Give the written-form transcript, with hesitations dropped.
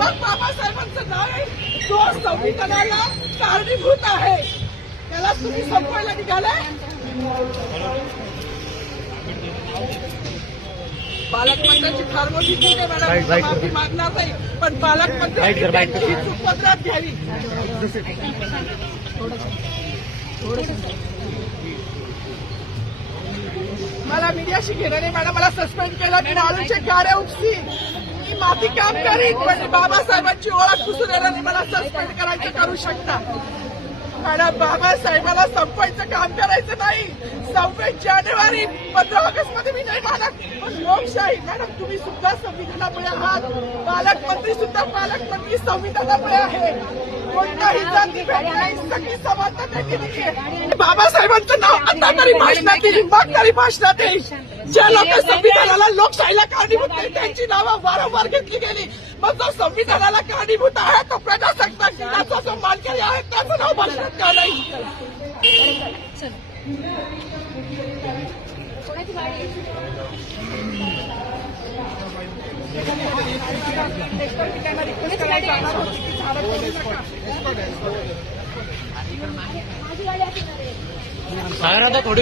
मग बाबासाहेबांचं नाव आहे तो संविधानाला कारणीभूत आहे, त्याला तुम्ही संपवायला निघालाय. पालकमंत्र्यांची फार मोठी चूक आहे मॅडम, माफी मागणार नाही, पण पालकमंत्र्यांची चूक पदरात घ्यावी. मला मीडियाशी घेणं नाही मॅडम, मला सस्पेंड केलं, मी मालूचे गाड्या उपसी, मी माफी काम करीन, पण बाबासाहेबांची ओळख पुसून येणार नाही. मला सस्पेंड करायचं करू शकता मॅडम. बाबासाहेबाला संपवायचं काम करायचं नाही. 26 जानेवारी 15 ऑगस्ट मध्ये मी नाही मानत, पण लोकशाही मॅडम तुम्ही सुद्धा संविधानामुळे आहात, पालकमंत्री सुद्धा पालकमंत्री संविधानामुळे आहे. कोणताही जाती भेट नाही, सगळी समानता भेटली आहे. बाबासाहेबांचं नाव आता तरी भाषणात येईल, मग तरी भाषणात येईल. ज्या लोक संविधानाला लोकशाहीला कारणीभूत नाही त्यांची नावं वारंवार घेतली गेली. मग जो संविधानाला कारणीभूत आहे तो प्रजासत्ताक दिनाचा जो मानकरी आहे त्याचं नाव भाषणात का नाही? थोडी